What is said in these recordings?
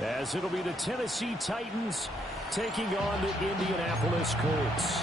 as it'll be the Tennessee Titans taking on the Indianapolis Colts.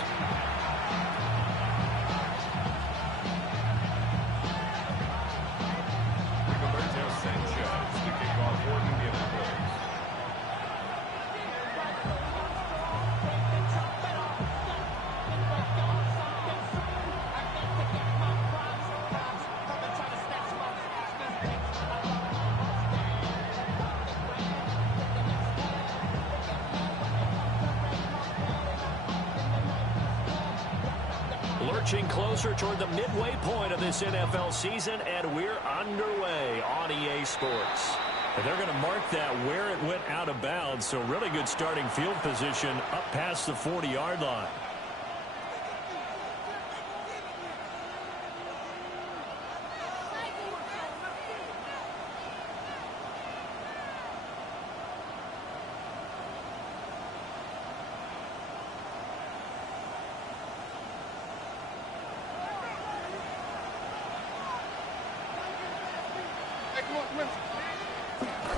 Lurching closer toward the midway point of this NFL season, and we're underway on EA Sports. And they're going to mark that where it went out of bounds, so really good starting field position up past the 40-yard line.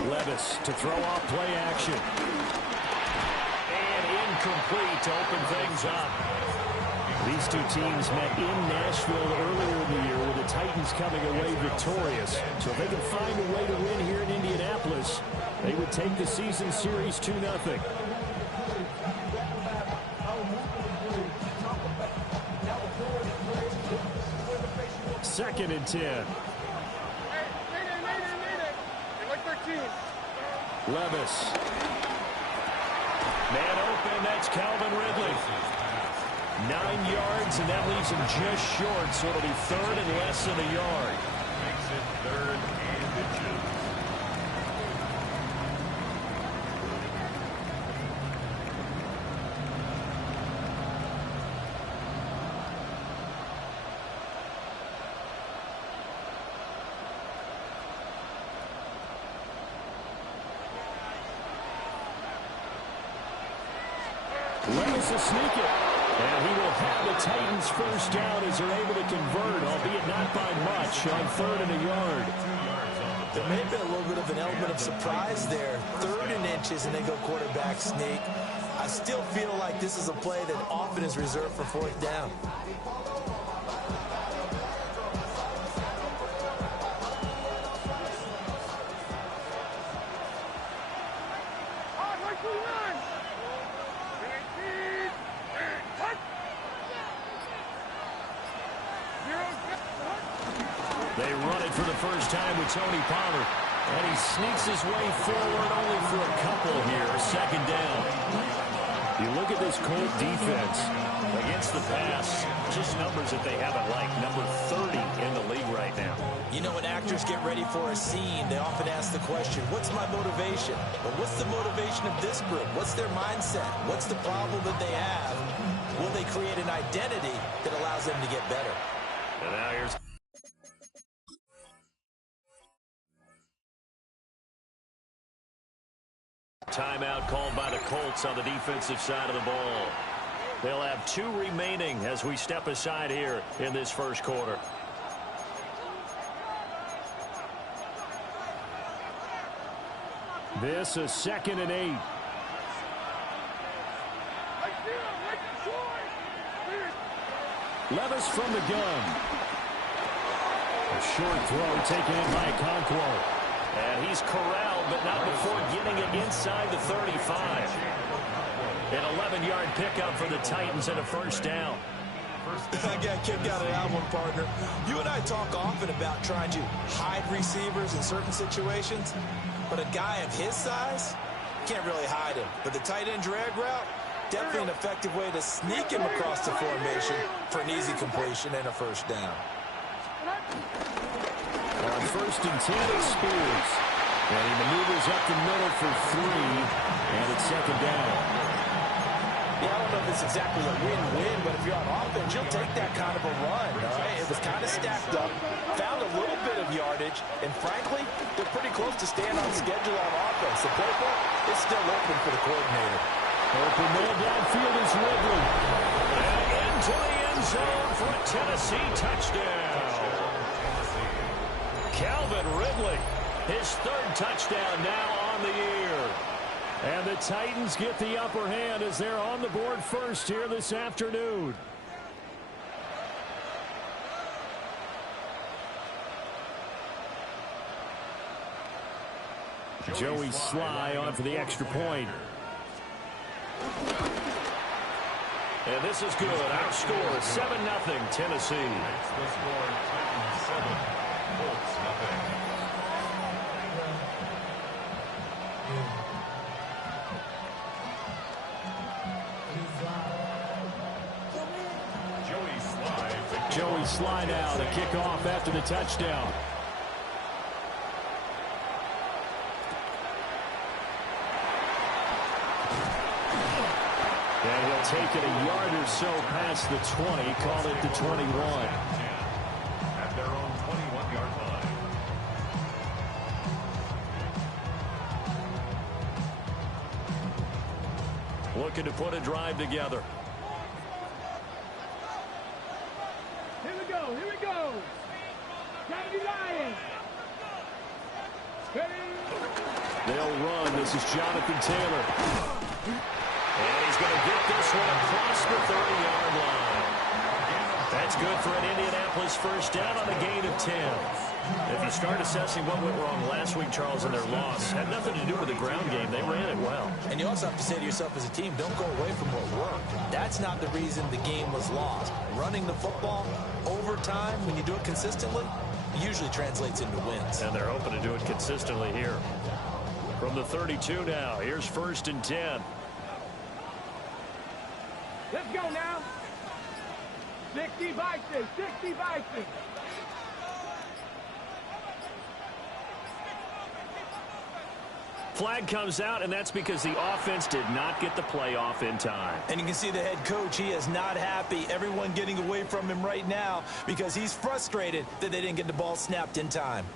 Levis to throw off play action. And incomplete to open things up. These two teams met in Nashville earlier in the year with the Titans coming away victorious. So if they can find a way to win here in Indianapolis, they would take the season series 2-0. Second and 10. Levis. Man open, that's Calvin Ridley. 9 yards, and that leaves him just short, so it'll be third and less than a yard. Makes it third and inches. Levis will sneak it. And he will have the Titans first down as they're able to convert, albeit not by much, on third and a yard. There may have been a little bit of an element of surprise there. Third and inches, and they go quarterback sneak. I still feel like this is a play that often is reserved for fourth down. They run it for the first time with Tony Pollard. And he sneaks his way forward only for a couple here. Second down. You look at this Colt defense against the pass. Just numbers that they haven't liked. Number 30 in the league right now. You know, when actors get ready for a scene, they often ask the question, what's my motivation? But what's the motivation of this group? What's their mindset? What's the problem that they have? Will they create an identity that allows them to get better? And now here's... Timeout called by the Colts on the defensive side of the ball. They'll have 2 remaining as we step aside here in this first quarter. This is 2nd and 8. Levis from the gun. A short throw taken in by Conquo. And he's corralled, but not before getting it inside the 35. An 11-yard pickup for the Titans and a first down. I got kicked out of that one, partner. You and I talk often about trying to hide receivers in certain situations, but a guy of his size can't really hide him. But the tight end drag route, definitely an effective way to sneak him across the formation for an easy completion and a first down. On 1st and 10, it's Spears. And he maneuvers up the middle for 3, and it's 2nd down. Yeah, I don't know if it's exactly a win-win, but if you're on offense, you'll take that kind of a run, all right? It was kind of stacked up, found a little bit of yardage, and frankly, they're pretty close to staying on schedule on offense. The playbook is still open for the coordinator. Open man downfield is Ridley. And into the end zone for a Tennessee touchdown. Calvin Ridley, his 3rd touchdown now on the year. And the Titans get the upper hand as they're on the board first here this afternoon. Joey Sly on for the extra point. And this is good. Our score, 7-0 Tennessee. The score, Titans 7, Colts nothing. Joey Sly now to kick off after the touchdown. And he'll take it a yard or so past the 20, call it the 21. At their own 21-yard line. Looking to put a drive together. Here we go. County Lions. They'll run. This is Jonathan Taylor. And he's going to get this one across the 30-yard line. That's good for an Indianapolis first down on a gain of 10. If you start assessing what went wrong last week, Charles, in their loss, had nothing to do with the ground game. They ran it well. And you also have to say to yourself as a team, don't go away from what worked. That's not the reason the game was lost. Running the football over time, when you do it consistently, it usually translates into wins. And they're hoping to do it consistently here. From the 32 now, here's 1st and 10. Let's go now. 60 Vikings, 60 Vikings. Flag comes out, and that's because the offense did not get the play off in time. And you can see the head coach, he is not happy. Everyone getting away from him right now because he's frustrated that they didn't get the ball snapped in time.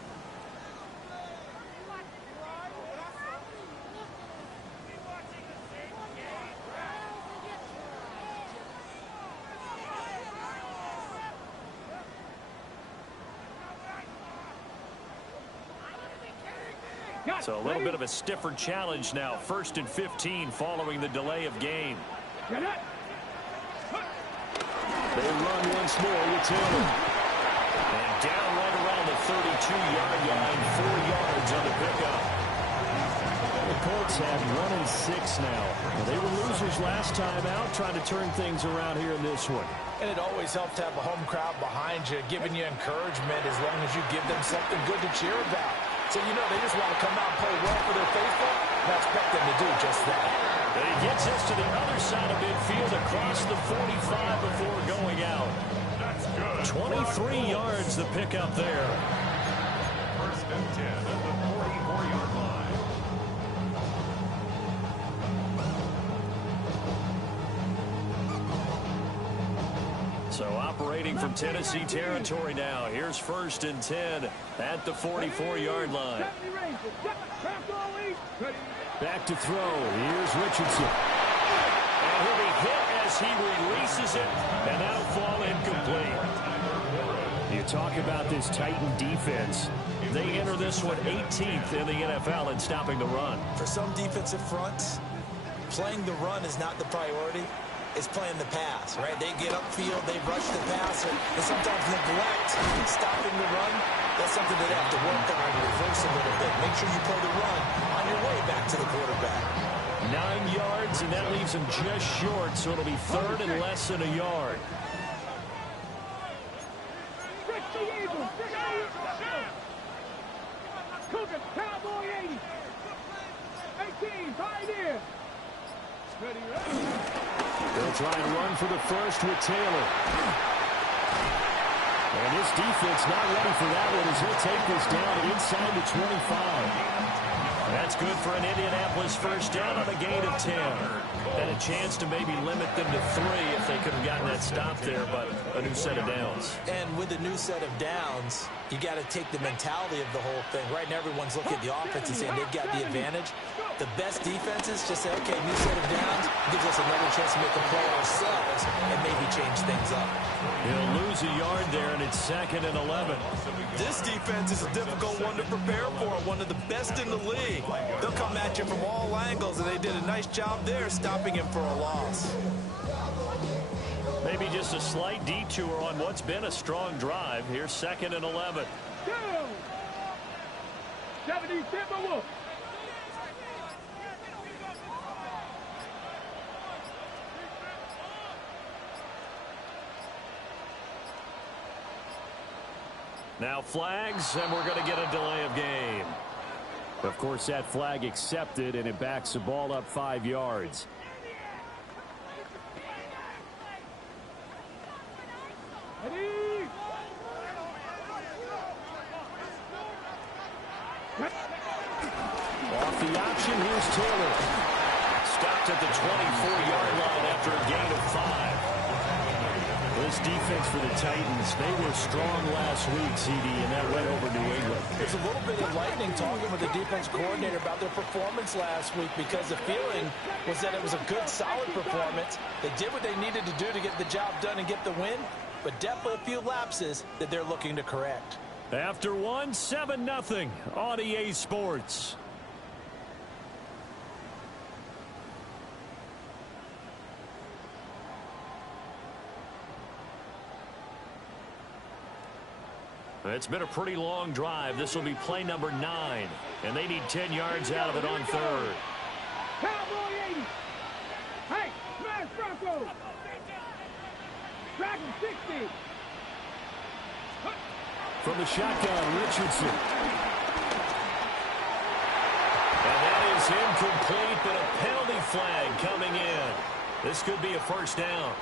So a little bit of a stiffer challenge now. 1st and 15 following the delay of game. They run once more with Taylor. And down right around the 32-yard line, 4 yards on the pickup. The Colts have 1-6 now. They were losers last time out, trying to turn things around here in this one. And it always helps to have a home crowd behind you, giving you encouragement as long as you give them something good to cheer about. So, you know, they just want to come out and play well for their faithful, and I expect them to do just that. And he gets us to the other side of midfield across the 45 before going out. That's good. 23 yards the pickup there. 1st and 10 at the 44-yard line. So operating from Tennessee territory now. Here's 1st and 10 at the 44-yard line. Back to throw. Here's Richardson. And he'll be hit as he releases it, and that'll fall incomplete. You talk about this Titan defense. They enter this one 18th in the NFL in stopping the run. For some defensive fronts, playing the run is not the priority. It's playing the pass, right? They get upfield, they rush the passer, and sometimes neglect stopping the run. That's something that they have to work on and reverse a little bit. Make sure you play the run on your way back to the quarterback. 9 yards, and that leaves him just short, so it'll be 3rd and less than a yard. Cougar, Cowboy 80. 18, Pioneer. Ready. They'll try and run for the first with Taylor. And his defense not ready for that one as he'll take this down inside the 25. That's good for an Indianapolis first down on a gain of 10. And a chance to maybe limit them to 3 if they could have gotten that stop there, but a new set of downs. And with a new set of downs, you got to take the mentality of the whole thing. Right now, everyone's looking at the offense and saying they've got the advantage. The best defenses just say, okay, new set of downs, gives us another chance to make a play ourselves and maybe change things up. He'll lose a yard there, and it's 2nd and 11. This defense is a difficult one to prepare for, one of the best in the league. They'll come at you from all angles, and they did a nice job there stopping him for a loss. Maybe just a slight detour on what's been a strong drive. Here's 2nd and 11. 70 Timberwolves. Now flags, and we're going to get a delay of game. Of course, that flag accepted, and it backs the ball up 5 yards. Off the option, here's Taylor. Stopped at the 24-yard line after a gain of 5. This defense for the Titans, they were strong last week, CD, and that went over New England. There's a little bit of lightning talking with the defense coordinator about their performance last week because the feeling was that it was a good, solid performance. They did what they needed to do to get the job done and get the win, but definitely a few lapses that they're looking to correct. After one, 7-0 on EA Sports. It's been a pretty long drive. This will be play number 9, and they need 10 yards out of it on 3rd. Cowboy 80. Hey, smash Bronco. Dragon 60. From the shotgun, Richardson. And that is incomplete, but a penalty flag coming in. This could be a first down.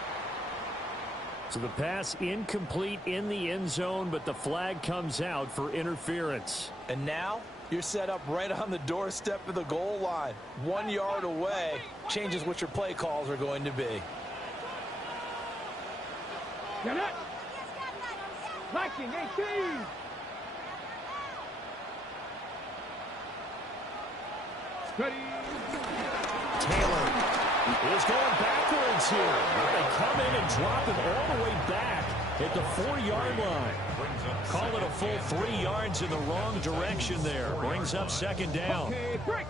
So the pass incomplete in the end zone, but the flag comes out for interference. And now you're set up right on the doorstep of the goal line. 1 yard away changes what your play calls are going to be. Get it. Viking 18. Ready. Taylor is going backwards here. They come in and drop him all the way back at the 4-yard line. Call it a full 3 yards in the wrong direction there. Brings up 2nd down. Okay, break.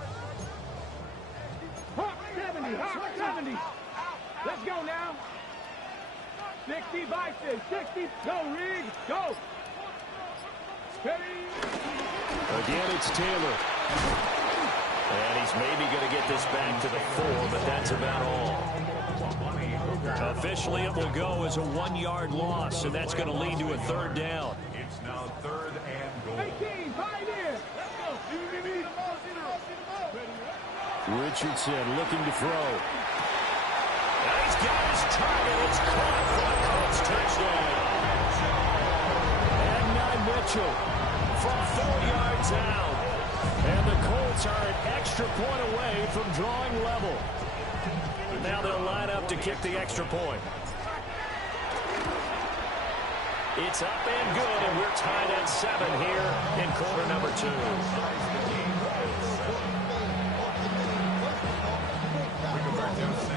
Hawk 70. Hawk 70. Let's go now. 60 Vices. 60. Go, Reed. Go. Ready. Again, it's Taylor. And he's maybe going to get this back to the 4, but that's about all. Officially, it will go as a 1-yard loss, and that's going to lead to a 3rd down. It's now 3rd and goal. 18, right in. Richardson looking to throw. And he's got his target. It's caught for the Colts touchdown. And now Mitchell from 4 yards out. And the Colts are an extra point away from drawing level. Now they'll line up to kick the extra point. It's up and good, and we're tied at 7 here in quarter number 2.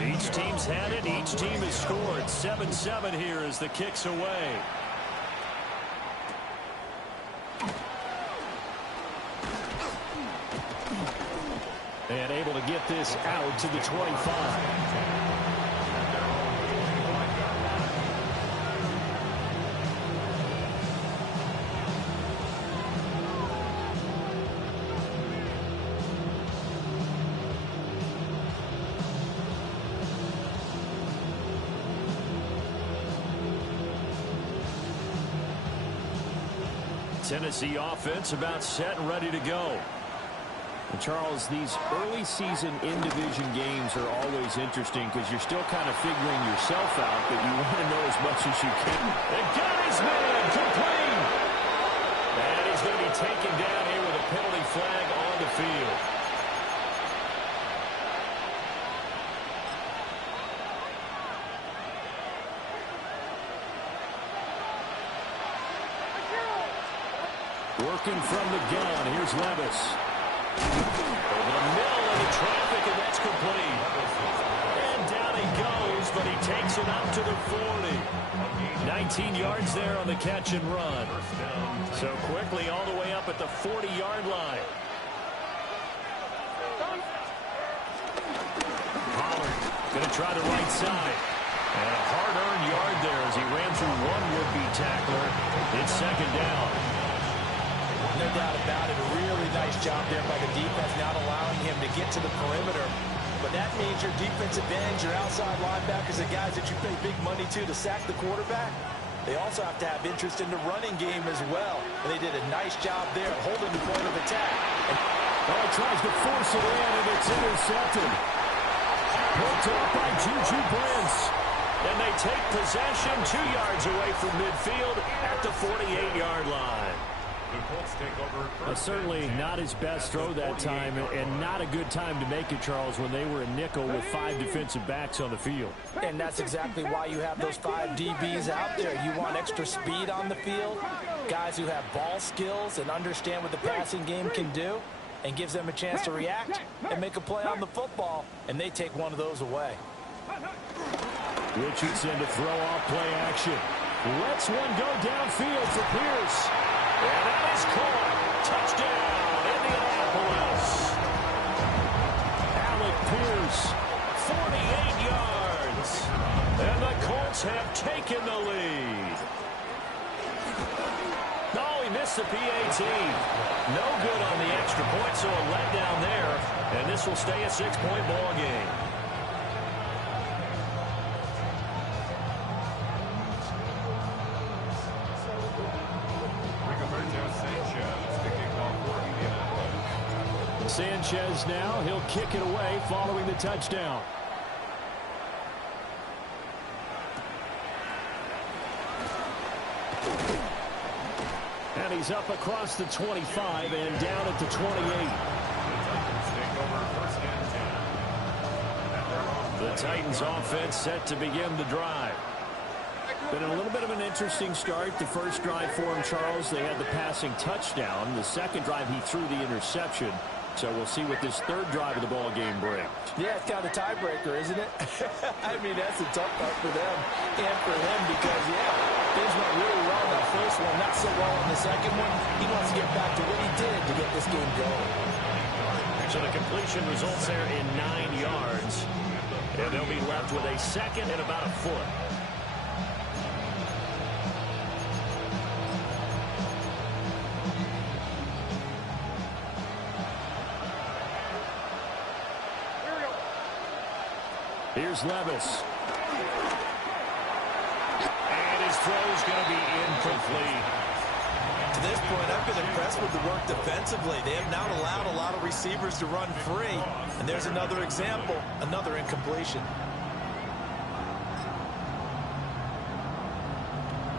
Each team's had it. Each team has scored. 7-7 here as the kick's away. And able to get this out to the 25. Tennessee offense about set and ready to go. And Charles, these early season in-division games are always interesting because you're still kind of figuring yourself out, but you want to know as much as you can. And got his man complete. And he's going to be taken down here with a penalty flag on the field. Working from the gun, here's Levis. Over the middle, and he it up to the 40. 19 yards there on the catch and run. So quickly all the way up at the 40-yard line. Pollard going to try the right side. And a hard-earned yard there as he ran through one would-be tackler. It's second down. No doubt about it. A really nice job there by the defense, not allowing him to get to the perimeter. But that means your defensive ends, your outside linebackers, the guys that you pay big money to sack the quarterback, they also have to have interest in the running game as well. And they did a nice job there holding the point of attack. Oh, tries to force it in, and it's intercepted. Picked up by Juju Brents. And they take possession 2 yards away from midfield at the 48-yard line. Certainly not his best throw that time, and not a good time to make it, Charles, when they were a nickel with 5 defensive backs on the field. And that's exactly why you have those 5 DBs out there. You want extra speed on the field, guys who have ball skills and understand what the passing game can do, and gives them a chance to react and make a play on the football, and they take one of those away. Richardson to throw off play action. Lets one go downfield for Pierce. And that is caught. Touchdown, Indianapolis. Alec Pierce, 48 yards. And the Colts have taken the lead. No, he missed the PAT. No good on the extra point, so a letdown there. And this will stay a 6-point ball game. Sanchez now, he'll kick it away following the touchdown. And he's up across the 25 and down at the 28. The Titans offense set to begin the drive. Been a little bit of an interesting start. The first drive for him, Charles, they had the passing touchdown. The second drive, he threw the interception. So we'll see what this third drive of the ball game brings. Yeah, it's kind of a tiebreaker, isn't it? I mean, that's a tough part for them and for him because, yeah, things went really well in that first one, not so well in the second one. He wants to get back to what he did to get this game going. So the completion results there in 9 yards. And they'll be left with a second and about a foot. Here's Levis. And his throw's going to be incomplete. To this point, I've been impressed with the work defensively. They have not allowed a lot of receivers to run free. And there's another example, another incompletion.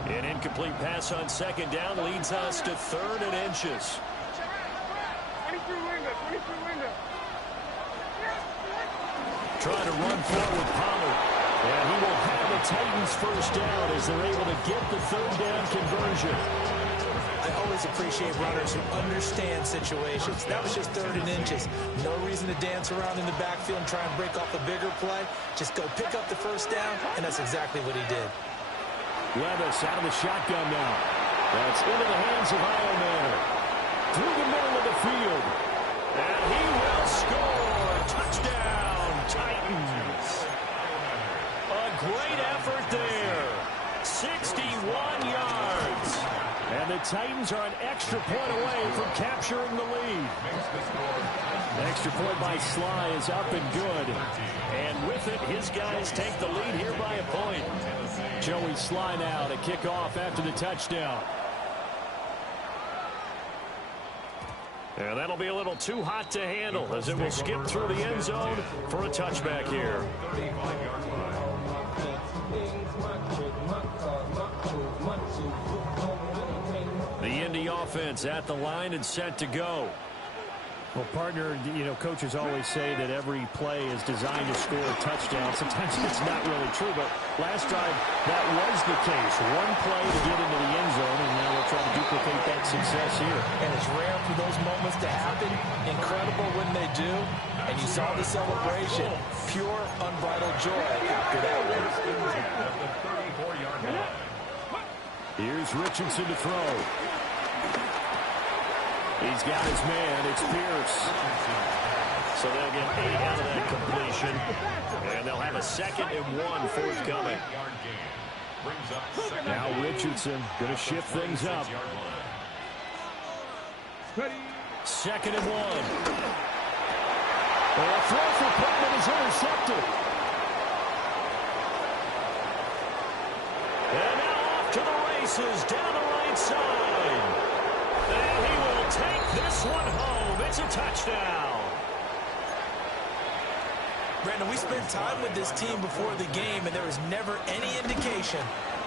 An incomplete pass on second down leads us to 3rd and inches. 23 window. Trying to run forward, Pollard. And he will have the Titans first down as they're able to get the 3rd down conversion. I always appreciate runners who understand situations. That was just 3rd and inches. No reason to dance around in the backfield and try and break off a bigger play. Just go pick up the first down, and that's exactly what he did. Levis out of the shotgun now. That's into the hands of Iomanner. Through the middle of the field. And he will score. Touchdown, Titans. A great effort there. 61 yards. And the Titans are an extra point away from capturing the lead. Extra point by Sly is up and good. And with it, his guys take the lead here by a point. Joey Sly now to kick off after the touchdown. And that'll be a little too hot to handle as it will skip through the end zone for a touchback here. The Indy offense at the line and set to go. Well, partner, you know, coaches always say that every play is designed to score a touchdown. Sometimes it's not really true, but last drive, that was the case. One play to get into the end zone, and now we'll try to duplicate that success here. And it's rare for those moments to happen. Incredible when they do. And you saw the celebration. Pure, unbridled joy after that one. Here's Richardson to throw. He's got his man. It's Pierce. So they'll get 8 out of that completion. And they'll have a 2nd and 1 forthcoming. Now Richardson going to shift things up. 2nd and 1. A throw for Pittman is intercepted. And now off to the races down the right side. And he will take this one home. It's a touchdown. Brandon, we spent time with this team before the game, and there was never any indication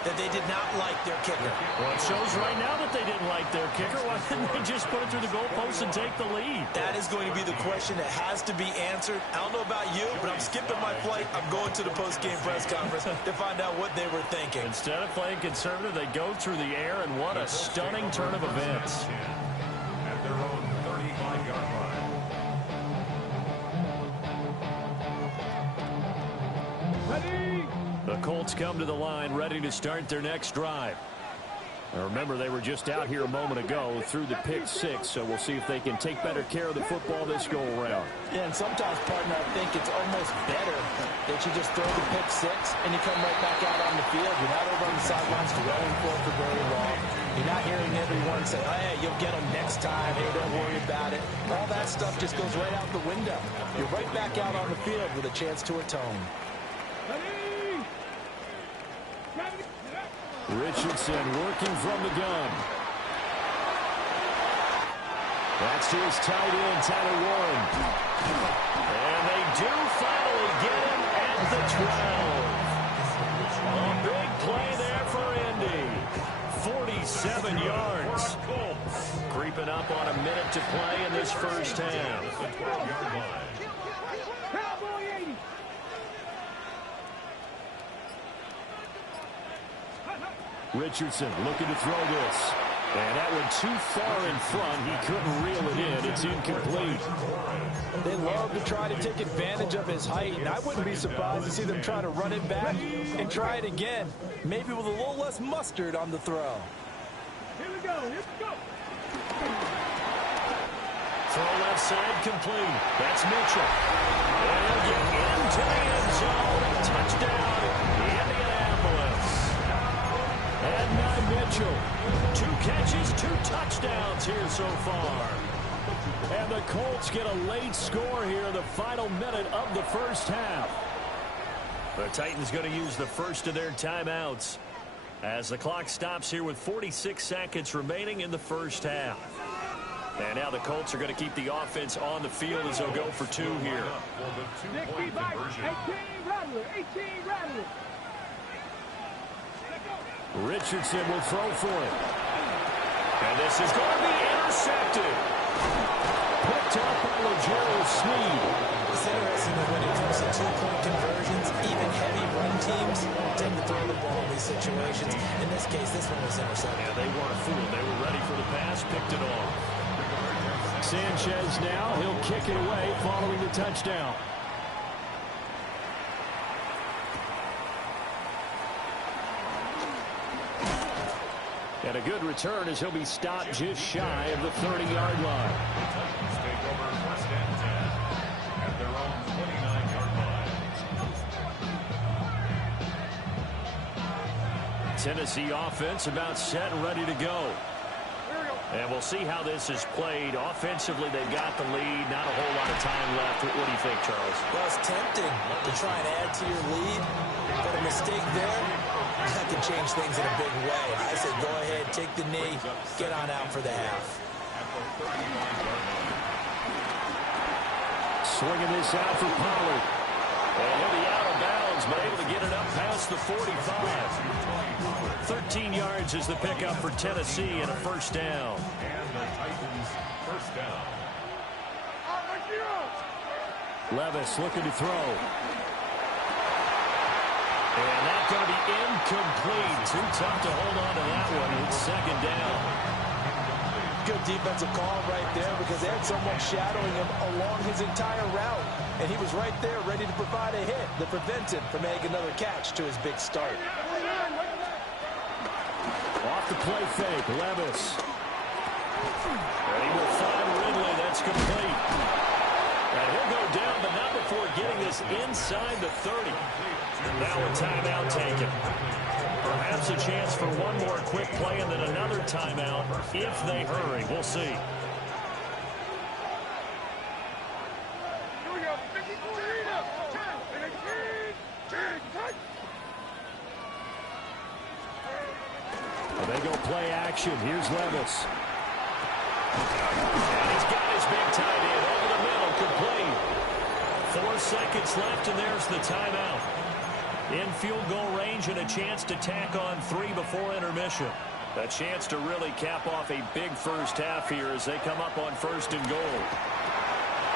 that they did not like their kicker. Well, it shows right now that they didn't like their kicker. Why didn't they just put it through the goalpost and take the lead? That is going to be the question that has to be answered. I don't know about you, but I'm skipping my flight. I'm going to the post-game press conference to find out what they were thinking. Instead of playing conservative, they go through the air, and what a stunning turn of events. At their own 35-yard line. The Colts come to the line ready to start their next drive. Now remember, they were just out here a moment ago through the pick 6, so we'll see if they can take better care of the football this go-around. Yeah, and sometimes, partner, I think it's almost better that you just throw the pick 6 and you come right back out on the field. You're not over on the sidelines dwelling for very long. You're not hearing everyone say, hey, you'll get them next time. Hey, don't worry about it. All that stuff just goes right out the window. You're right back out on the field with a chance to atone. Richardson working from the gun. That's to his tight end, Tyler Warren. And they do finally get him at the 12. A big play there for Indy. 47 yards. Creeping up on a minute to play in this first half. Richardson looking to throw this. And that one too far in front. He couldn't reel it in. It's incomplete. They love to try to take advantage of his height, and I wouldn't be surprised to see them try to run it back and try it again, maybe with a little less mustard on the throw. Here we go. Here we go. Throw left side complete. That's Mitchell. And he'll get into the end zone. Touchdown, Indianapolis. And now Mitchell. 2 catches, 2 touchdowns here so far. And the Colts get a late score here, the final minute of the first half. The Titans going to use the first of their timeouts as the clock stops here with 46 seconds remaining in the first half. And now the Colts are going to keep the offense on the field as they'll go for 2 here. 18 Rattler. 18 Rattler. Richardson will throw for it. And this is going to be intercepted. Picked up by L'Jarius Sneed. It's interesting that when it comes to 2-point conversions, even heavy run teams tend to throw the ball in these situations. In this case, this one was intercepted. Yeah, they weren't fooled. They were ready for the pass, picked it off. Sanchez now, he'll kick it away following the touchdown. And a good return as he'll be stopped just shy of the 30-yard line. Titans take over 1st and 10 at their own 29-yard line. Tennessee offense about set and ready to go. And we'll see how this is played. Offensively, they've got the lead. Not a whole lot of time left. What do you think, Charles? Well, it's tempting to try and add to your lead, but a mistake there, that can change things in a big way. I said go ahead, take the knee, get on out for the half. Swinging this out for Pollard. And he'll be out of bounds, but able to get it up past the 45. 13 yards is the pickup for Tennessee and a first down. And the Titans first down. Levis looking to throw. And that's going to be incomplete. Too tough to hold on to that one. It's second down. Good defensive call right there because they had someone shadowing him along his entire route. And he was right there ready to provide a hit that prevents him from making another catch to his big start. Off the play fake, Levis. And he will find Ridley. That's complete. And he'll go down, but not before getting this inside the 30. Now a timeout taken. Perhaps a chance for one more quick play and then another timeout if they hurry. We'll see. Here we go. They go play action. Here's Levis. And he's got his big tight end over the middle, complete. 4 seconds left, and there's the timeout. In field goal range and a chance to tack on 3 before intermission. A chance to really cap off a big first half here as they come up on 1st and goal.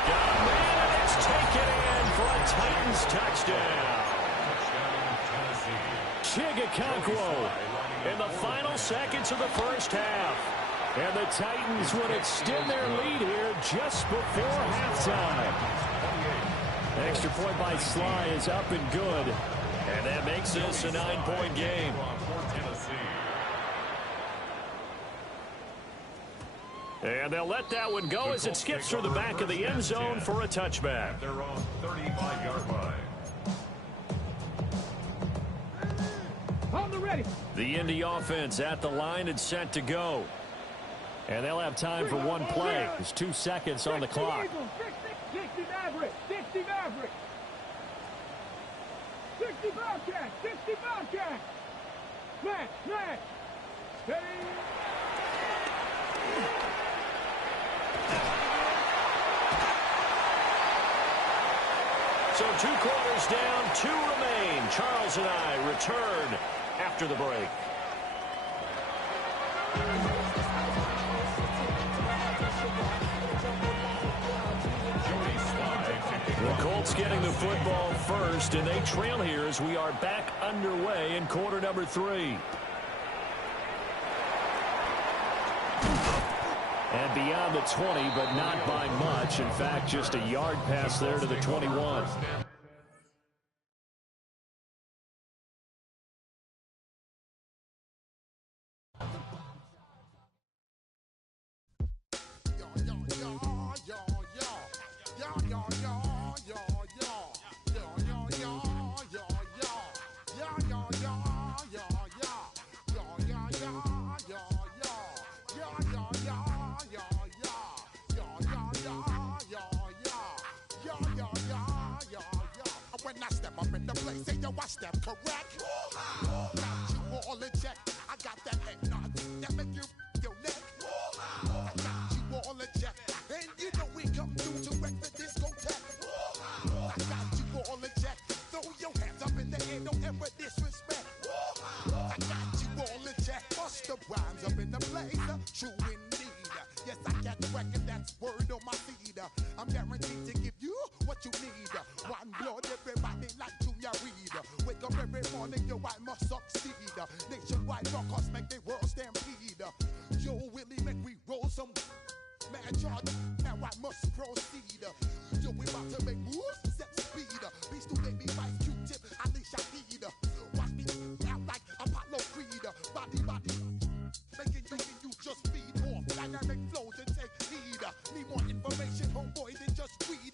Got a man, and it's taken in for a Titans touchdown. Chigakonkwo in the final seconds of the first half. And the Titans would extend their lead here just before halftime. Extra point by Sly is up and good. And that makes this a 9-point game. And they'll let that one go as it skips through the back of the end zone for a touchback. Their own 35-yard line. On the ready. The Indy offense at the line and set to go. And they'll have time for one play. There's 2 seconds on the clock. 60 Maverick. 60 Maverick. 60 Bobcat. 60 Bobcat. Match. Steady. So 2 quarters down, 2 remain. Charles and I return after the break. The Colts getting the football first, and they trail here as we are back underway in quarter number 3. And beyond the 20, but not by much. In fact, just a yard pass there to the 21. I step correct. Got you all in check. I got that head nod that make you your neck. I got you all in check. And you know we come through to wreck the discotheque. I got you all in check. Throw your hands up in the air, don't ever disrespect. I got you all in check. Bust the rhymes up in the blazer. True indeed. Yes, I got record, that's word on my seed. I'm guaranteed to give you what you need. One blood, everybody like Junior Reed. Wake up every morning, yo, I must succeed. Nationwide rockers make the world stampede. Yo, Willie, make we roll some man charge. Now I must proceed. Yo, we about to make moves, set speed. Beast to baby, vice Q-tip, Alicia Heed. Watch me out like Apollo Creed. Body, making you just feed off dynamic flows and take heed. Need more information, homeboy, than just read.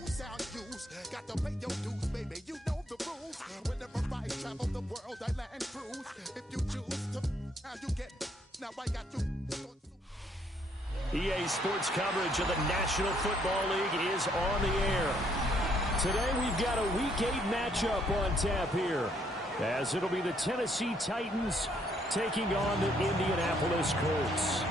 no sound use. Got to pay your dues, baby, you know the rules. Whenever I travel the world, I land cruise. If you choose to, now you get, now I got you. EA Sports coverage of the National Football League is on the air. Today we've got a Week 8 matchup on tap here, as it'll be the Tennessee Titans taking on the Indianapolis Colts.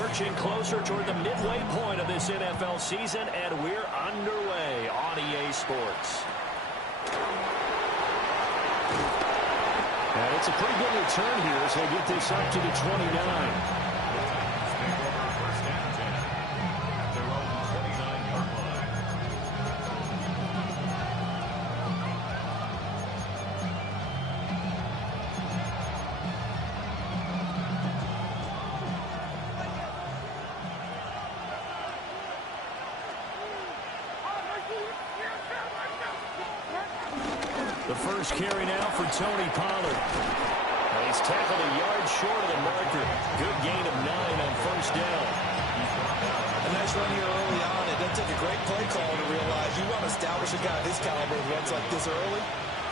Lurching closer toward the midway point of this NFL season, and we're underway on EA Sports. And it's a pretty good return here as they get this up to the 29. The first carry now for Tony Pollard. And he's tackled a yard short of the marker. Good gain of 9 on first down. A nice run here early on. It doesn't take a great play call to realize you want to establish a guy of his caliber who runs like this early,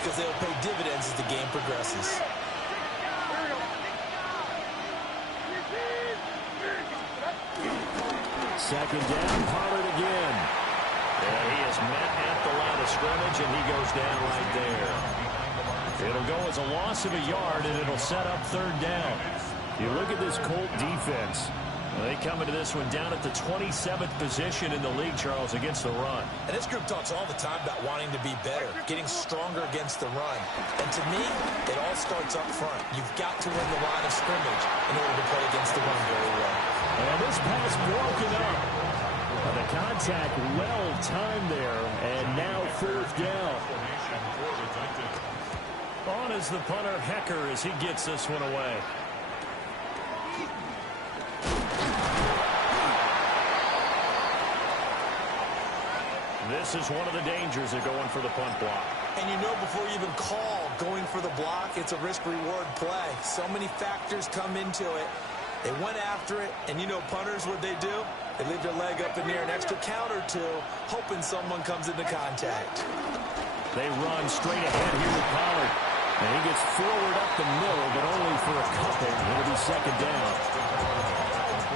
because they'll pay dividends as the game progresses. Second down, Pollard again. And he is met at the line of scrimmage, and he goes down right there. It'll go as a loss of a yard, and it'll set up third down. You look at this Colt defense. They come into this one down at the 27th position in the league, Charles, against the run. And this group talks all the time about wanting to be better, getting stronger against the run. And to me, it all starts up front. You've got to win the line of scrimmage in order to play against the run very well. And this pass broken up. The contact well timed there, and now fourth down. On is the punter, Hecker, as he gets this one away. This is one of the dangers of going for the punt block. And you know before you even call going for the block, it's a risk-reward play. So many factors come into it. They went after it, and you know punters, what they do? They leave their leg up in the air an extra count or two, hoping someone comes into contact. They run straight ahead here with Pollard. And he gets forward up the middle, but only for a couple. It'll be second down.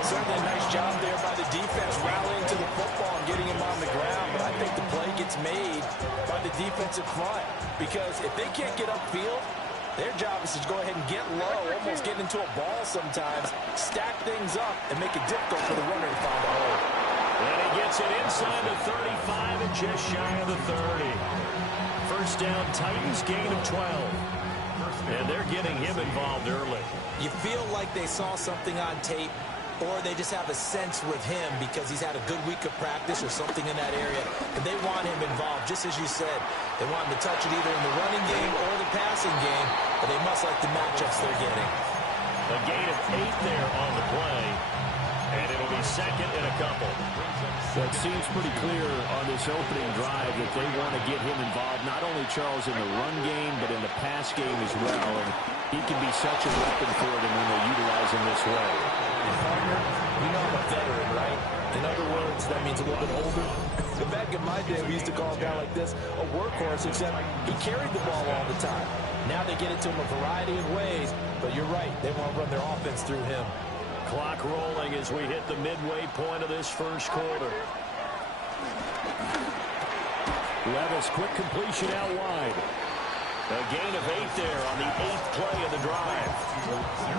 Certainly a nice job there by the defense rallying to the football and getting him on the ground. But I think the play gets made by the defensive front, because if they can't get upfield, their job is to go ahead and get low, almost get into a ball sometimes, stack things up, and make it difficult for the runner to find a hole. And he gets it inside the 35 and just shy of the 30. First down, Titans, gain of 12. And they're getting him involved early. You feel like they saw something on tape, or they just have a sense with him because he's had a good week of practice or something in that area, and they want him involved, just as you said. They want him to touch it either in the running game or the passing game, but they must like the matchups they're getting. A gain of 8 there on the play, and it'll be second and a couple. That seems pretty clear on this opening drive that they want to get him involved, not only, Charles, in the run game, but in the pass game as well. And he can be such a weapon for them when they utilize him this way. And partner, you know I'm a veteran, right? In other words, that means a little bit older. Back in my day, we used to call a guy like this a workhorse, except he carried the ball all the time. Now they get it to him a variety of ways, but you're right, they want to run their offense through him. Clock rolling as we hit the midway point of this first quarter. Levis, quick completion out wide. A gain of 8 there on the 8th play of the drive.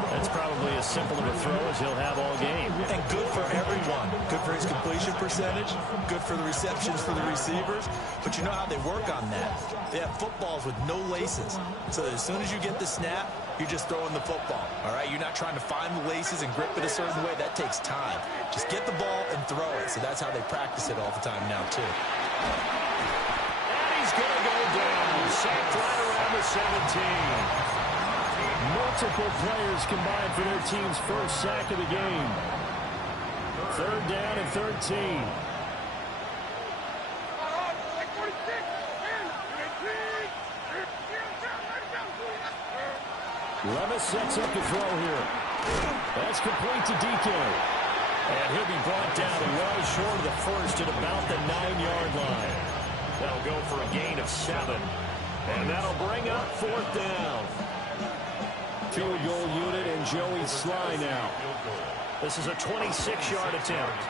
That's probably as simple of a throw as he'll have all game. And good for everyone. Good for his completion percentage. Good for the receptions for the receivers. But you know how they work on that. They have footballs with no laces. So as soon as you get the snap, you're just throwing the football. All right? You're not trying to find the laces and grip it a certain way. That takes time. Just get the ball and throw it. So that's how they practice it all the time now, too. And he's going to go down. Sacked right around the 17. Multiple players combined for their team's first sack of the game. Third down and 13. Levis sets up the throw here. That's complete to DK. And he'll be brought down well short of the first at about the 9-yard line. That'll go for a gain of 7. And that'll bring up 4th down. Field goal unit and Joey Sly now. This is a 26-yard attempt.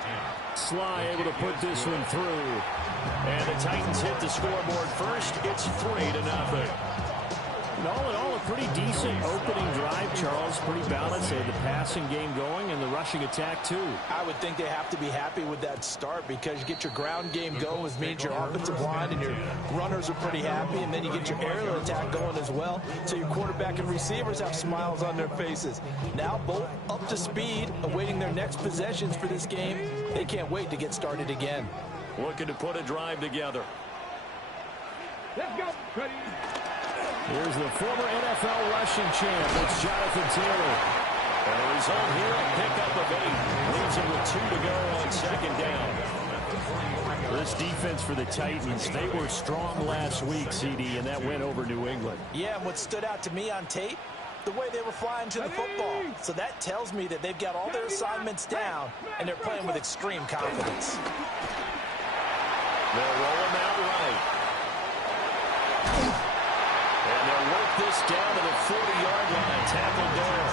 Sly able to put this one through. And the Titans hit the scoreboard first. It's 3-0. And all in all, a pretty decent opening drive, Charles. Pretty balanced. They had the passing game going and the rushing attack, too. I would think they have to be happy with that start because you get your ground game going, which means your offensive line and your runners are pretty happy, and then you get your aerial attack going as well. So your quarterback and receivers have smiles on their faces. Now both up to speed, awaiting their next possessions for this game. They can't wait to get started again. Looking to put a drive together. Let's go. Ready. Here's the former NFL rushing champ. It's Jonathan Taylor. And the result here, a pickup of 8. Leaves him with 2 to go on 2nd down. This defense for the Titans, they were strong last week, CD, and that went over New England. Yeah, and what stood out to me on tape, the way they were flying to the football. So that tells me that they've got all their assignments down, and they're playing with extreme confidence. They'll roll him out right. And they'll work this down to the 40-yard line. Tackled there.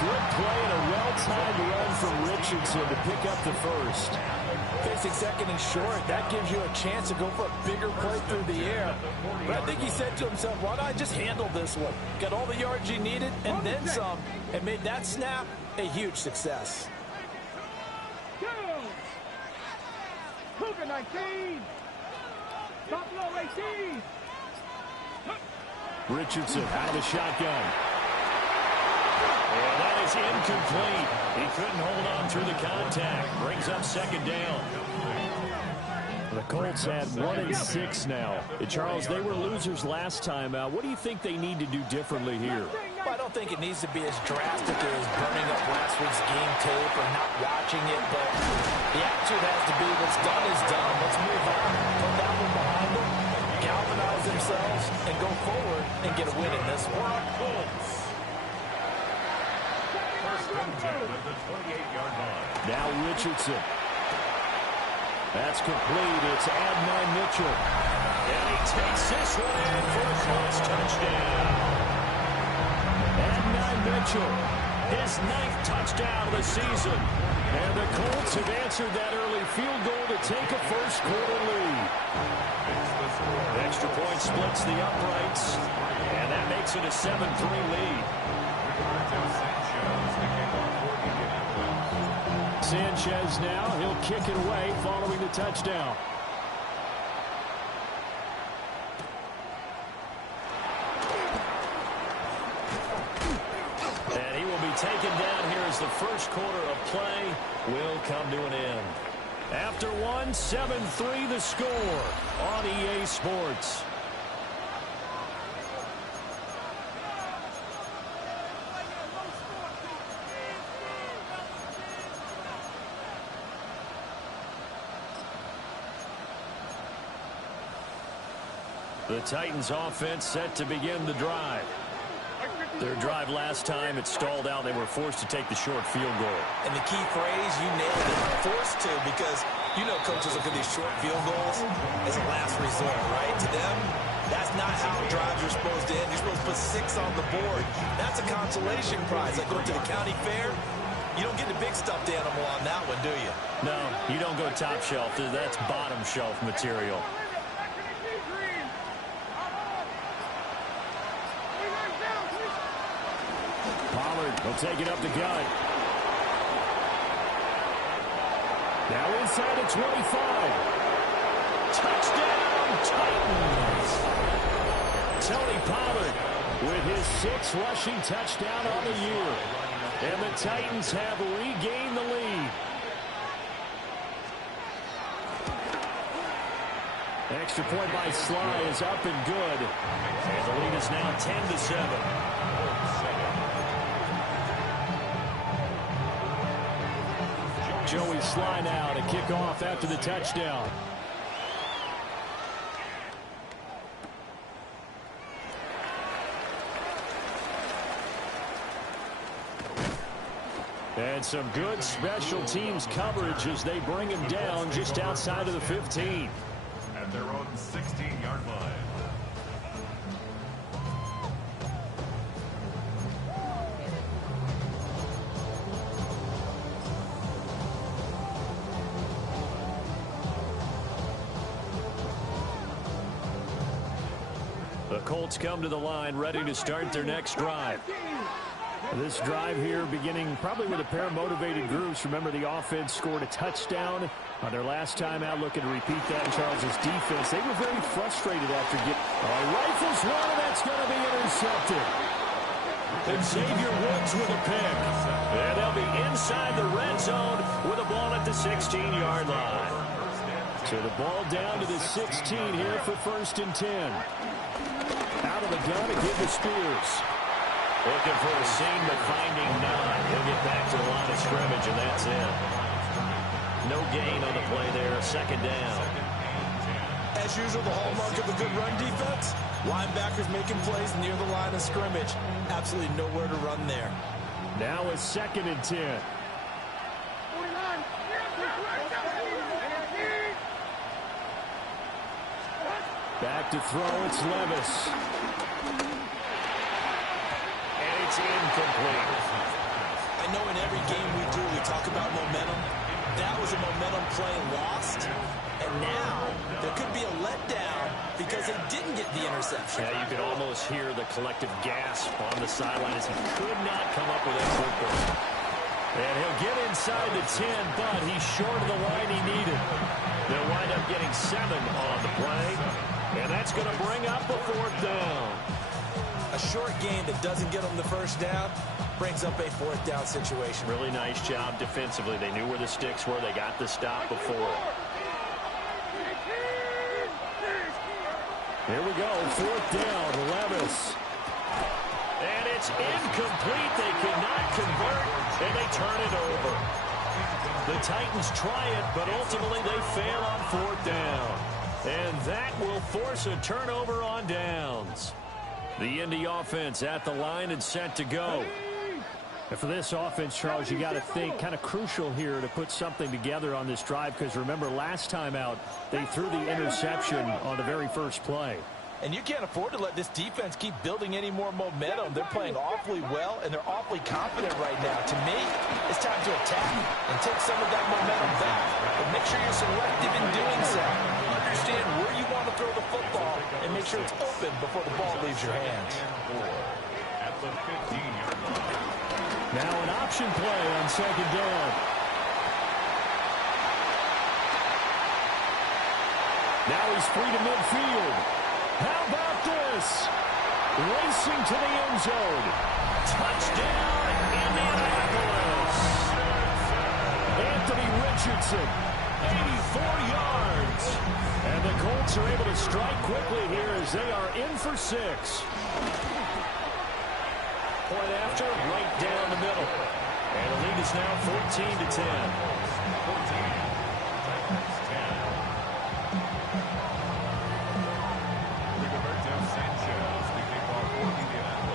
Good play and a well-timed run from Richardson to pick up the first. Facing 2nd and short, that gives you a chance to go for a bigger play through the air. But I think he said to himself, why not just handle this one? Got all the yards you needed and then some, and made that snap a huge success. Cougar 19. Buffalo 18. Richardson out of the shotgun. And that is incomplete. He couldn't hold on through the contact. Brings up 2nd down. The Colts had 1-6 now. Charles, they were losers last time out. What do you think they need to do differently here? Well, I don't think it needs to be as drastic as burning up last week's game tape or not watching it, but the attitude has to be what's done is done. Let's move on. Put that one behind them, galvanize themselves, and go forward and get a win in this one. Now Richardson. That's complete. It's Adnan Mitchell. And he takes this one in for a close touchdown. Adnan Mitchell, his 9th touchdown of the season. And the Colts have answered that early field goal to take a first-quarter lead. Extra point splits the uprights, and that makes it a 7-3 lead. Sanchez now, he'll kick it away following the touchdown. And he will be taken down here as the first quarter of play will come to an end. After one, 7-3 the score on EA Sports. The Titans offense set to begin the drive. Their drive last time, it stalled out. They were forced to take the short field goal. And the key phrase, you nailed it, forced to, because you know coaches look at these short field goals as a last resort, right? To them, that's not how drives are supposed to end. You're supposed to put 6 on the board. That's a consolation prize. Like going to the county fair, you don't get the big stuffed animal on that one, do you? No, you don't go top shelf. That's bottom shelf material. He'll take it up the gut. Now inside the 25. Touchdown, Titans. Tony Pollard with his 6th rushing touchdown on the year. And the Titans have regained the lead. Extra point by Sly is up and good. And the lead is now 10-7. Joey Sly now to kick off after the touchdown. And some good special teams coverage as they bring him down just outside of the 15. At their own 16-yard line. The Colts come to the line ready to start their next drive. This drive here beginning probably with a pair of motivated groups. Remember, the offense scored a touchdown on their last time out. Looking to repeat that in Charles' defense. They were very frustrated after getting... rifles one, and that's going to be intercepted. And Xavier Woods with a pick. And they'll be inside the red zone with a ball at the 16-yard line. So the ball down to the 16 here for 1st and 10. Out of the gun again to Spears. Looking for a seam, but finding none. He'll get back to the line of scrimmage, and that's it. No gain on the play there. 2nd down. As usual, the hallmark of a good run defense, linebackers making plays near the line of scrimmage. Absolutely nowhere to run there. Now a 2nd and 10. Back to throw, it's Levis. And it's incomplete. I know in every game we do, we talk about momentum. That was a momentum play lost. And now there could be a letdown because they didn't get the interception. Yeah, you could almost hear the collective gasp on the sideline as he could not come up with that football. And he'll get inside the 10, but he's short of the line he needed. They'll wind up getting 7 on the play. And that's going to bring up a 4th down. A short game that doesn't get them the 1st down brings up a 4th down situation. Really nice job defensively. They knew where the sticks were. They got the stop before. Here we go. 4th down. Levis. And it's incomplete. They cannot convert, and they turn it over. The Titans try it, but ultimately they fail on 4th down. And that will force a turnover on downs. The Indy offense at the line and set to go. And for this offense, Charles, you got to think kind of crucial here to put something together on this drive, because remember last time out they threw the interception on the very first play. And you can't afford to let this defense keep building any more momentum. They're playing awfully well, and they're awfully confident right now. To me, it's time to attack and take some of that momentum back. But make sure you're selective in doing so. Understand where you want to throw the football and make sure it's open before the ball leaves your hands. At the 15-yard line. Now an option play on 2nd down. Now he's free to midfield. How about this? Racing to the end zone. Touchdown, Indianapolis. Anthony Richardson, 84 yards. And the Colts are able to strike quickly here as they are in for 6. Point after, right down the middle. And the lead is now 14-10.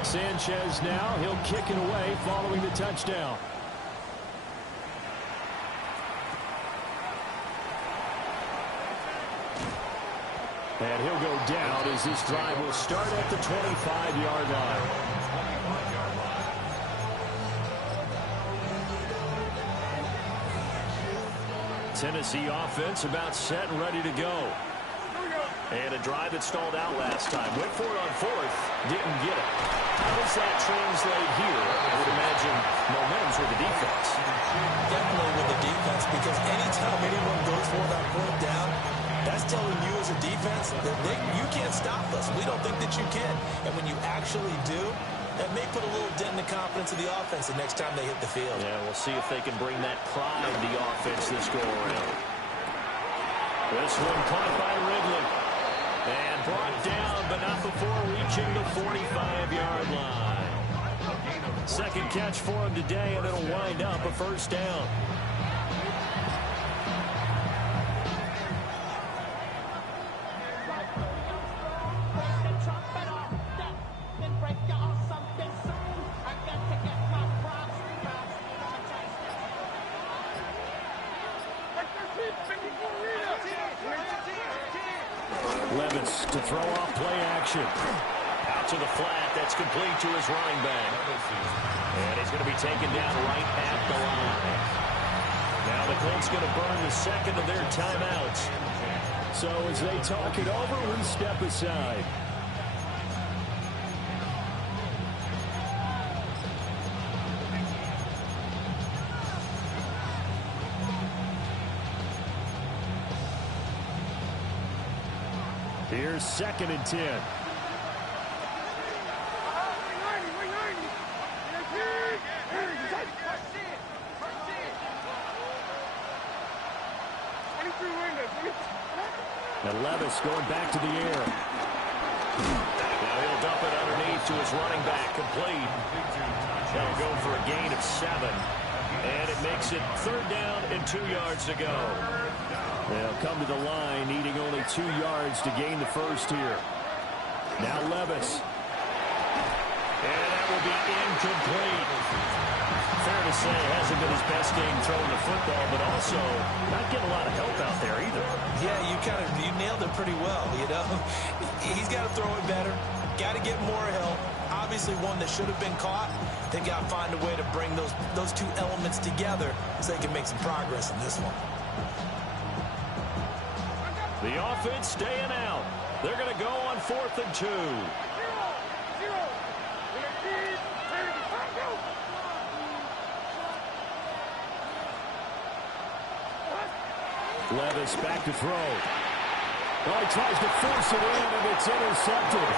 Sanchez now, he'll kick it away following the touchdown. And he'll go down as this drive will start at the 25-yard line. Tennessee offense about set and ready to go. And a drive that stalled out last time. Went for it on 4th, didn't get it. How does that translate here? I would imagine momentum's with the defense. Definitely with the defense, because anytime anyone goes for that 4th down, that's telling you as a defense that you can't stop us. We don't think that you can. And when you actually do, that may put a little dent in the confidence of the offense the next time they hit the field. Yeah, we'll see if they can bring that pride to the offense this go around. This one caught by Ridley. And brought down, but not before reaching the 45-yard line. 2nd catch for him today, and it'll wind up a 1st down. Levis to throw off play action. Out to the flat. That's complete to his running back. And he's going to be taken down right at the line. Now the Colts going to burn the second of their timeouts. So as they talk it over, we step aside. Here's 2nd and 10. And Levis going back to the air. Now he'll dump it underneath to his running back, complete. That'll go for a gain of 7. And it makes it 3rd down and 2 yards to go. They'll come to the line, needing only 2 yards to gain the first here. Now Levis. And that will be incomplete. Fair to say, hasn't been his best game throwing the football, but also not getting a lot of help out there either. Yeah, you nailed it pretty well, you know. He's got to throw it better. Got to get more help. Obviously one that should have been caught. They've got to find a way to bring those two elements together so they can make some progress in this one. The offense staying out. They're going to go on 4th and 2. Levis back to throw. Oh, he tries to force it in, and it's intercepted.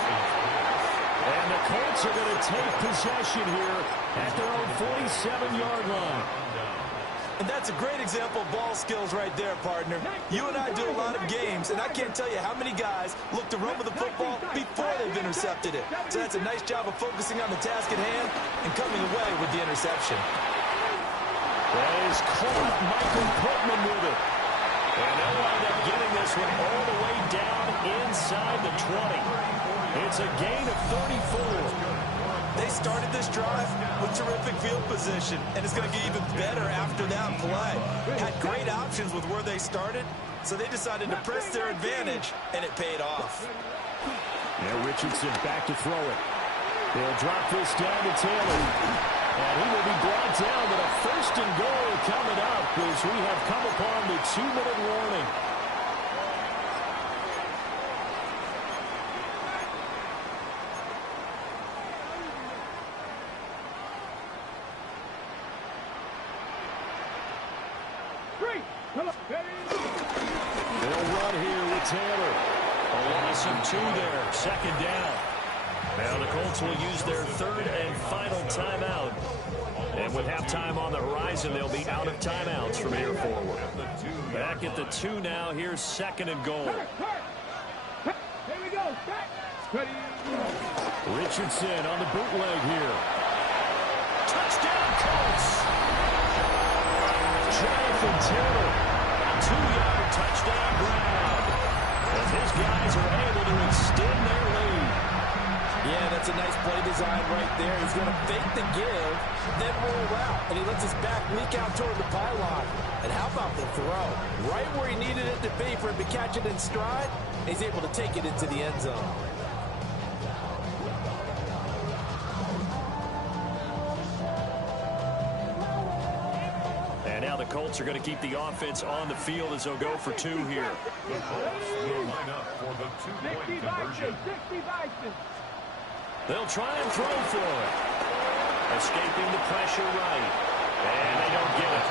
And the Colts are going to take possession here at their own 47-yard line. And that's a great example of ball skills right there, partner. You and I do a lot of games, and I can't tell you how many guys look to run with the football before they've intercepted it. So that's a nice job of focusing on the task at hand and coming away with the interception. That is caught. Michael Pittman with it. And they'll wind up getting this one all the way down inside the 20. It's a gain of 34. They started this drive with terrific field position, and it's going to get even better after that play. Had great options with where they started, so they decided to press their advantage, and it paid off. Now Richardson back to throw it. They'll drop this down to Taylor. And he will be brought down, but a 1st and goal coming up as we have come upon the 2-minute warning. They'll run here with Taylor. A loss of 2 there, 2nd down. Now the Colts will use their 3rd and final timeout. And with halftime on the horizon, they'll be out of timeouts from here forward. Back at the 2 now. Here's 2nd and goal. Here we go. Ready. Richardson on the bootleg here. Touchdown, Colts. Jonathan Taylor. 2-yard touchdown grab. As his guys are able to extend their lead. Yeah, that's a nice play design right there. He's going to fake the give, then roll out, and he lets his back leak out toward the pylon. And how about the throw? Right where he needed it to be for him to catch it in stride, he's able to take it into the end zone. And now the Colts are going to keep the offense on the field as they'll go for 2 here. The Colts will line up for the 2-point conversion. 60 Bison. They'll try and throw for it. Escaping the pressure right. And they don't get it.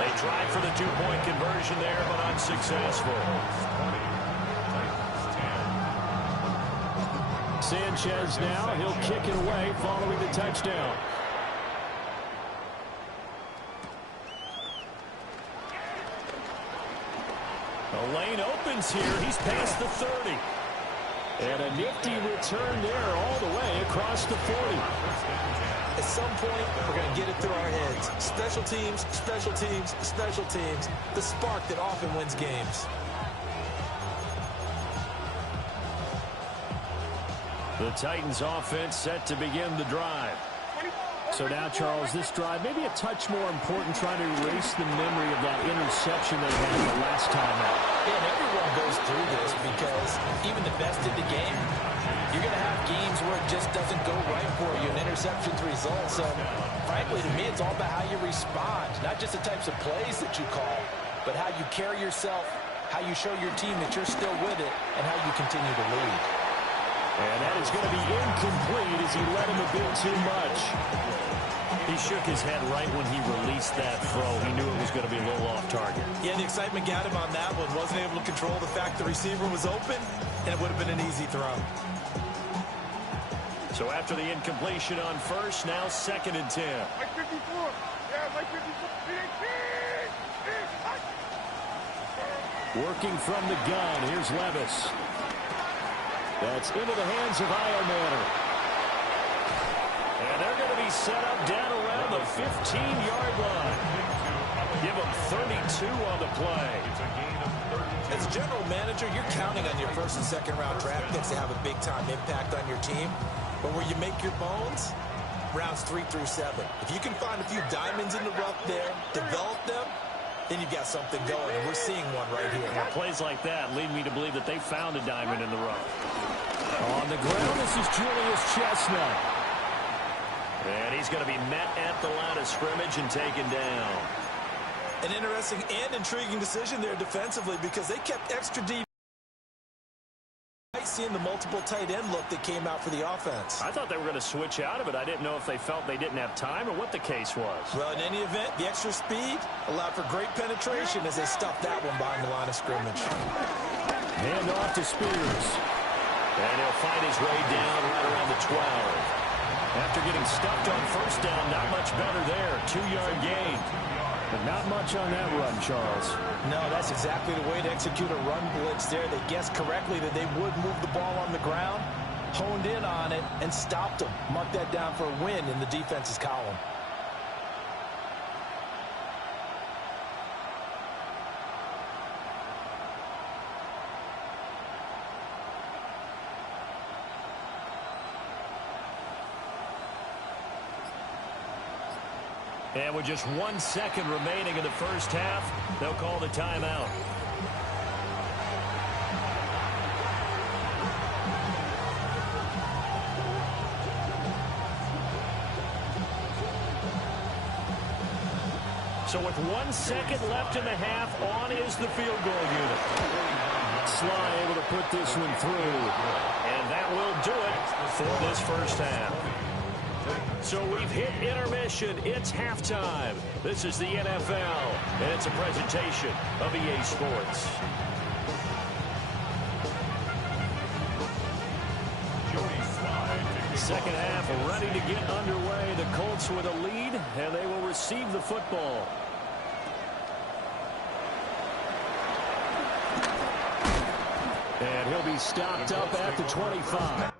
They tried for the 2-point conversion there, but unsuccessful. Sanchez now. He'll kick it away following the touchdown. The lane opens here. He's past the 30. And a nifty return there all the way across the 40. At some point, we're going to get it through our heads. Special teams, special teams, special teams. The spark that often wins games. The Titans offense set to begin the drive. So now, Charles, this drive maybe a touch more important, trying to erase the memory of that interception they had the last time out. And everyone goes through this because even the best in the game, you're going to have games where it just doesn't go right for you, and interceptions result. So, frankly, to me, it's all about how you respond, not just the types of plays that you call, but how you carry yourself, how you show your team that you're still with it, and how you continue to lead. And that is going to be incomplete as he led him a bit too much. He shook his head right when he released that throw. He knew it was going to be a little off target. Yeah, the excitement got him on that one. Wasn't able to control the fact the receiver was open, and it would have been an easy throw. So after the incompletion on first, now 2nd and 10. Like 54. Yeah, like 54. Working from the gun, here's Levis. That's into the hands of Iomanner. And they're going to be set up down around the 15-yard line. Give them 32 on the play. As a general manager, you're counting on your first and second round draft picks to have a big-time impact on your team. But where you make your bones, rounds 3 through 7. If you can find a few diamonds in the rough there, develop them, then you've got something going, and we're seeing one right here. Well, plays like that lead me to believe that they found a diamond in the rough. On the ground, this is Julius Chestnut. And he's going to be met at the line of scrimmage and taken down. An interesting and intriguing decision there defensively because they kept extra deep. Seeing the multiple tight end look that came out for the offense. I thought they were going to switch out of it. I didn't know if they felt they didn't have time or what the case was. Well, in any event, the extra speed allowed for great penetration as they stuffed that one behind the line of scrimmage. Hand off to Spears. And he'll find his way down right around the 12. After getting stuffed on first down, not much better there. 2-yard gain. But not much on that run, Charles. No, that's exactly the way to execute a run blitz there. They guessed correctly that they would move the ball on the ground, honed in on it, and stopped them. Mark that down for a win in the defense's column. And with just 1 second remaining in the first half, they'll call the timeout. So with 1 second left in the half, on is the field goal unit. Sly able to put this one through. And that will do it for this first half. So we've hit intermission. It's halftime. This is the NFL, and it's a presentation of EA Sports. Second half ready to get underway. The Colts with a lead, and they will receive the football. And he'll be stopped up at the 25.